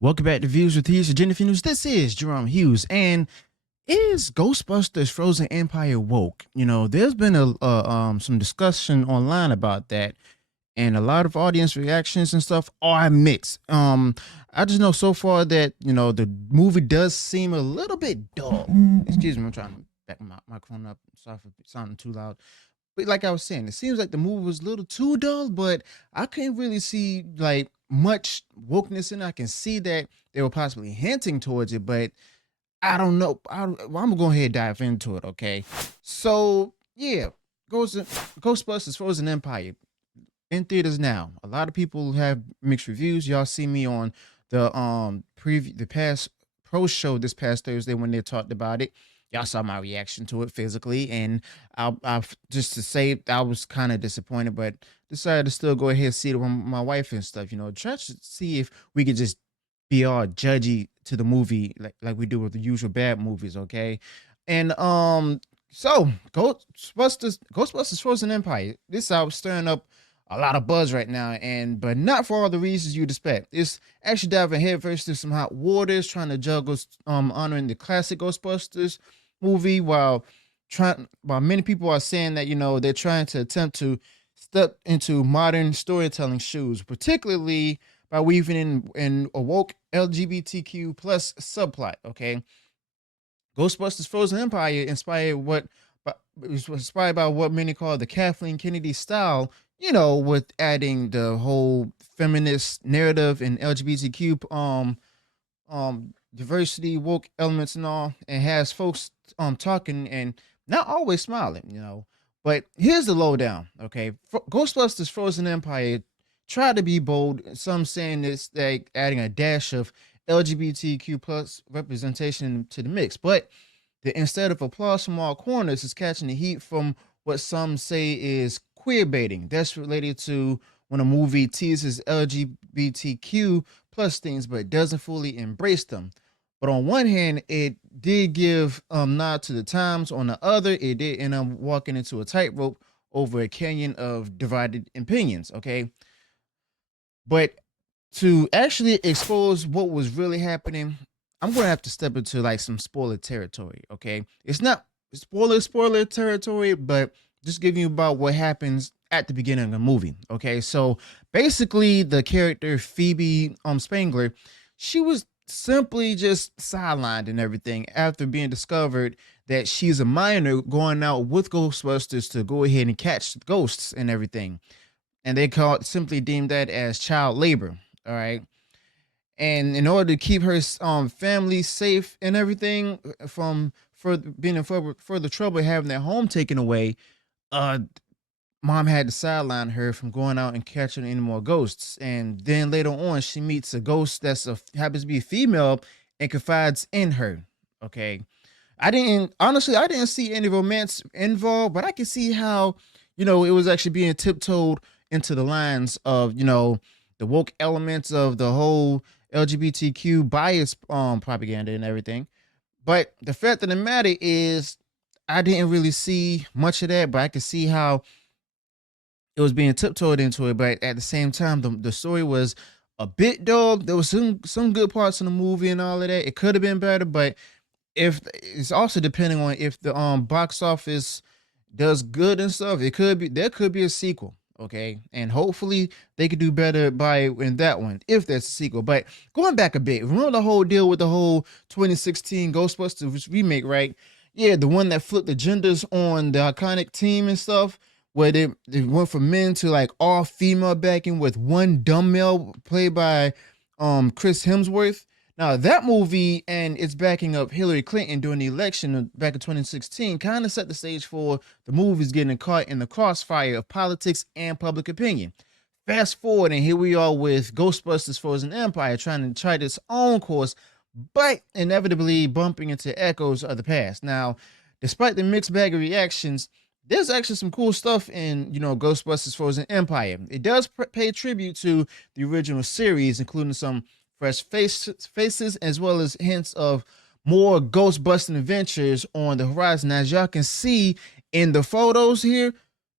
Welcome back to Views with Hughes Agenda News. This is Jerome Hughes, and is Ghostbusters Frozen Empire woke? There's been some discussion online about that, and a lot of audience reactions and stuff are mixed. I just know so far that the movie does seem a little bit dull. Excuse me, I'm trying to back my microphone up. Sorry for sounding too loud. But like I was saying, it seems like the movie was a little too dull, but I can't really see like much wokeness in it. I can see that they were possibly hinting towards it, but I don't know. I'm gonna go ahead and dive into it, okay? So yeah, Ghost, Ghostbusters Frozen Empire in theaters now. A lot of people have mixed reviews. Y'all see me on the past pro show this past Thursday when they talked about it. Y'all saw my reaction to it physically, and I just to say I was kind of disappointed, but decided to still go ahead and see it with my wife and stuff. Try to see if we could just be all judgy to the movie like we do with the usual bad movies, okay? And so Ghostbusters Frozen Empire. This out stirring up a lot of buzz right now, and but not for all the reasons you'd expect. It's actually diving headfirst through some hot waters, trying to juggle honoring the classic Ghostbusters movie while many people are saying that they're trying to attempt to step into modern storytelling shoes, particularly by weaving in a woke LGBTQ plus subplot. Okay, Ghostbusters Frozen Empire it was inspired by what many call the Kathleen Kennedy style, with adding the whole feminist narrative and LGBTQ diversity, woke elements and all, and has folks talking and not always smiling. But here's the lowdown, okay? Ghostbusters Frozen Empire tried to be bold, some saying it's like adding a dash of LGBTQ plus representation to the mix, but instead of applause from all corners, it's catching the heat from what some say is queer baiting. That's related to when a movie teases LGBTQ plus things but doesn't fully embrace them. But on one hand, it did give nod to the times. On the other, it did end up walking into a tightrope over a canyon of divided opinions. Okay, but to actually expose what was really happening, I'm gonna have to step into like some spoiler territory. Okay, it's not spoiler territory, but just giving you about what happens at the beginning of the movie. Okay, so basically, the character Phoebe Spangler, she was simply just sidelined and everything after being discovered that she's a minor going out with Ghostbusters to go ahead and catch ghosts and everything, and they called simply deemed that as child labor. All right, and in order to keep her family safe and everything from being in further trouble having their home taken away, uh mom had to sideline her from going out and catching any more ghosts. And then later on she meets a ghost happens to be a female and confides in her. Okay, I didn't see any romance involved, but I can see how it was actually being tiptoed into the lines of the woke elements of the whole LGBTQ bias propaganda and everything. But the fact of the matter is, I didn't really see much of that, but I could see how it was being tiptoed into it. But at the same time, the story was a bit dull. There was some good parts in the movie and all of that. It could have been better, but if it's also depending on if the box office does good and stuff, there could be a sequel. Okay, and hopefully they could do better by in that one if there's a sequel. But going back a bit, remember the whole deal with the whole 2016 Ghostbusters remake, right? Yeah, the one that flipped the genders on the iconic team and stuff, where they went from men to like all female backing with one dumb male played by Chris Hemsworth. Now that movie and its backing up Hillary Clinton during the election back in 2016 kind of set the stage for the movies getting caught in the crossfire of politics and public opinion. Fast forward, and here we are with Ghostbusters Frozen Empire trying to chart its own course, but inevitably bumping into echoes of the past. Now, despite the mixed bag of reactions, there's actually some cool stuff in Ghostbusters Frozen Empire. It does pay tribute to the original series, including some faces as well as hints of more ghost busting adventures on the horizon. As y'all can see in the photos here,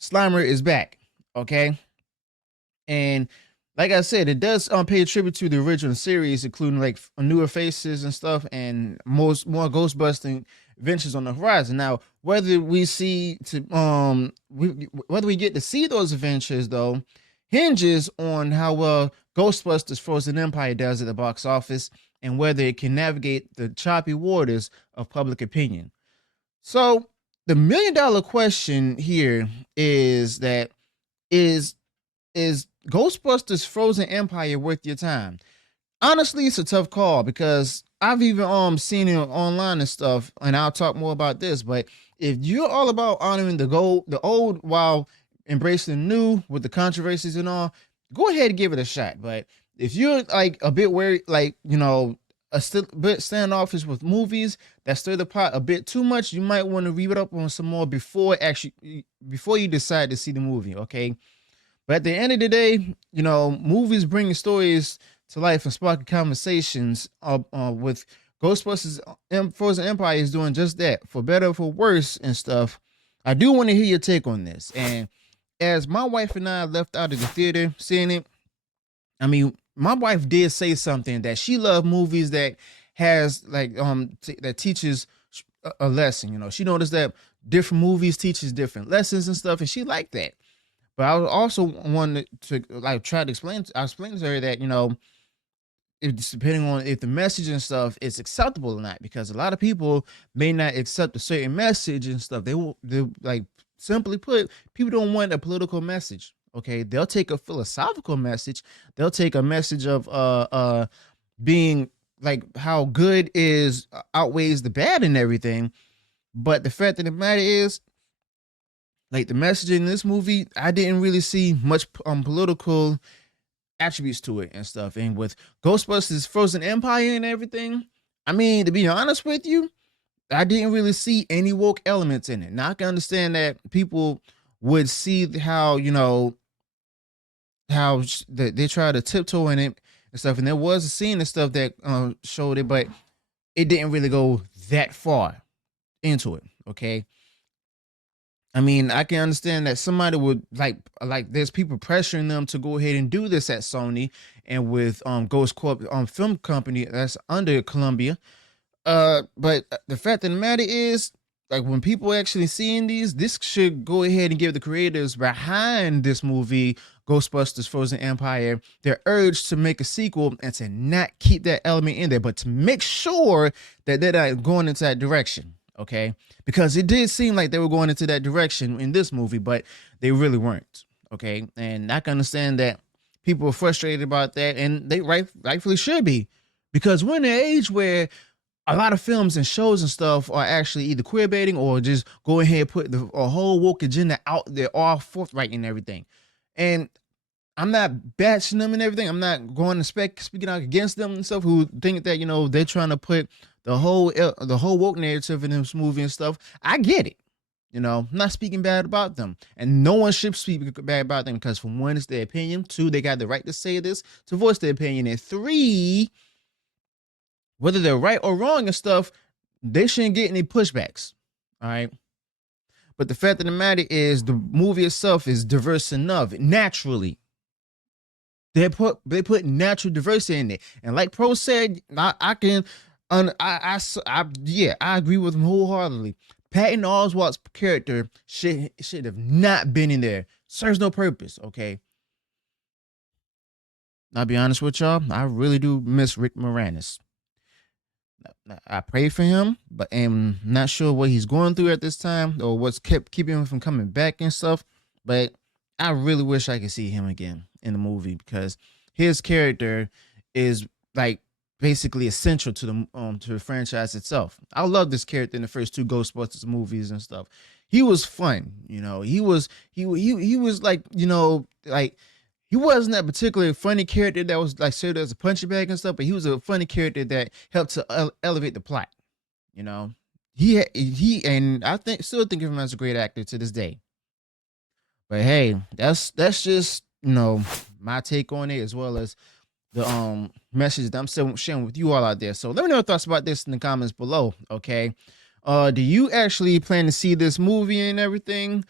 Slimer is back. Okay, and like I said, it does pay tribute to the original series, including like newer faces and stuff, and most more ghostbusting adventures on the horizon. Now, whether we see to whether we get to see those adventures though, hinges on how well Ghostbusters Frozen Empire does at the box office and whether it can navigate the choppy waters of public opinion. So, the $1 million question here is that is is Ghostbusters Frozen Empire worth your time? Honestly, it's a tough call because I've even seen it online and stuff, and I'll talk more about this. But if you're all about honoring the old while embracing the new with the controversies and all, go ahead and give it a shot. But if you're like a bit wary, like a still bit standoffish with movies that stir the pot a bit too much, you might want to read it up on some more before you decide to see the movie. Okay, but at the end of the day, movies bring stories to life and spark conversations. With Ghostbusters Frozen Empire is doing just that, for better or for worse and stuff. I do want to hear your take on this. And as my wife and I left out of the theater seeing it, I mean, my wife did say something that she loved movies that has like that teaches a lesson. She noticed that different movies teaches different lessons and stuff, and she liked that. But I also wanted to like try to explain. I explained to her that it's depending on if the message and stuff is acceptable or not, because a lot of people may not accept a certain message and stuff. They like, simply put, people don't want a political message. Okay, they'll take a philosophical message. They'll take a message of being like how good is outweighs the bad and everything. But the fact of the matter is, like, the message in this movie, I didn't really see much political attributes to it and stuff. And with Ghostbusters Frozen Empire and everything, I mean, to be honest with you, I didn't really see any woke elements in it. Now I can understand that people would see how they try to tiptoe in it and stuff, and there was a scene and stuff that showed it, but it didn't really go that far into it. Okay, I mean, I can understand that somebody would like there's people pressuring them to go ahead and do this at Sony and with Ghost Corp film company that's under Columbia. But the fact of the matter is, like, when people actually seeing this should go ahead and give the creators behind this movie, Ghostbusters Frozen Empire, their urge to make a sequel and to not keep that element in there, but to make sure that they're not going into that direction. Okay, because it did seem like they were going into that direction in this movie, but they really weren't. Okay, and I can understand that people are frustrated about that, and they rightfully should be, because we're in an age where a lot of films and shows and stuff are actually either queer baiting or just go ahead and put a whole woke agenda out there, all forthright and everything. And I'm not bashing them and everything. I'm not going to speaking out against them and stuff who think that they're trying to put the whole woke narrative in this movie and stuff. I get it. I'm not speaking bad about them, and no one should speak bad about them, because for one, it's their opinion. Two, they got the right to say this, to voice their opinion, and three, whether they're right or wrong and stuff, they shouldn't get any pushbacks. All right. But the fact of the matter is, the movie itself is diverse enough naturally. They put natural diversity in it, and like Pro said, I agree with him wholeheartedly. Patton Oswalt's character should have not been in there. Serves no purpose. Okay. I'll be honest with y'all, I really do miss Rick Moranis. I pray for him, but am not sure what he's going through at this time or what's kept keeping him from coming back and stuff. But I really wish I could see him again in the movie, because his character is like basically essential to the franchise itself. I love this character in the first two Ghostbusters movies and stuff. He was fun, He was like, like, he wasn't that particularly funny character that was like served as a punching bag and stuff, but he was a funny character that helped to elevate the plot. He and I still think of him as a great actor to this day. But hey, that's just my take on it, as well as the message that I'm still sharing with you all out there. So let me know your thoughts about this in the comments below. Okay, do you actually plan to see this movie and everything?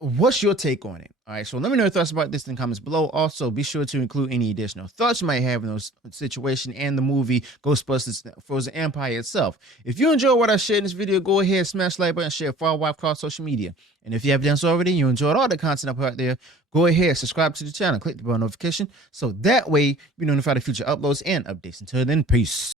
What's your take on it? All right, so let me know your thoughts about this in the comments below. Also, be sure to include any additional thoughts you might have in those situation and the movie Ghostbusters Frozen Empire itself. If you enjoyed what I shared in this video, go ahead, smash the like button, share far wide across social media. And if you haven't done so already, you enjoyed all the content I put out there, go ahead, subscribe to the channel, click the bell notification, so that way you're notified of future uploads and updates. Until then, peace.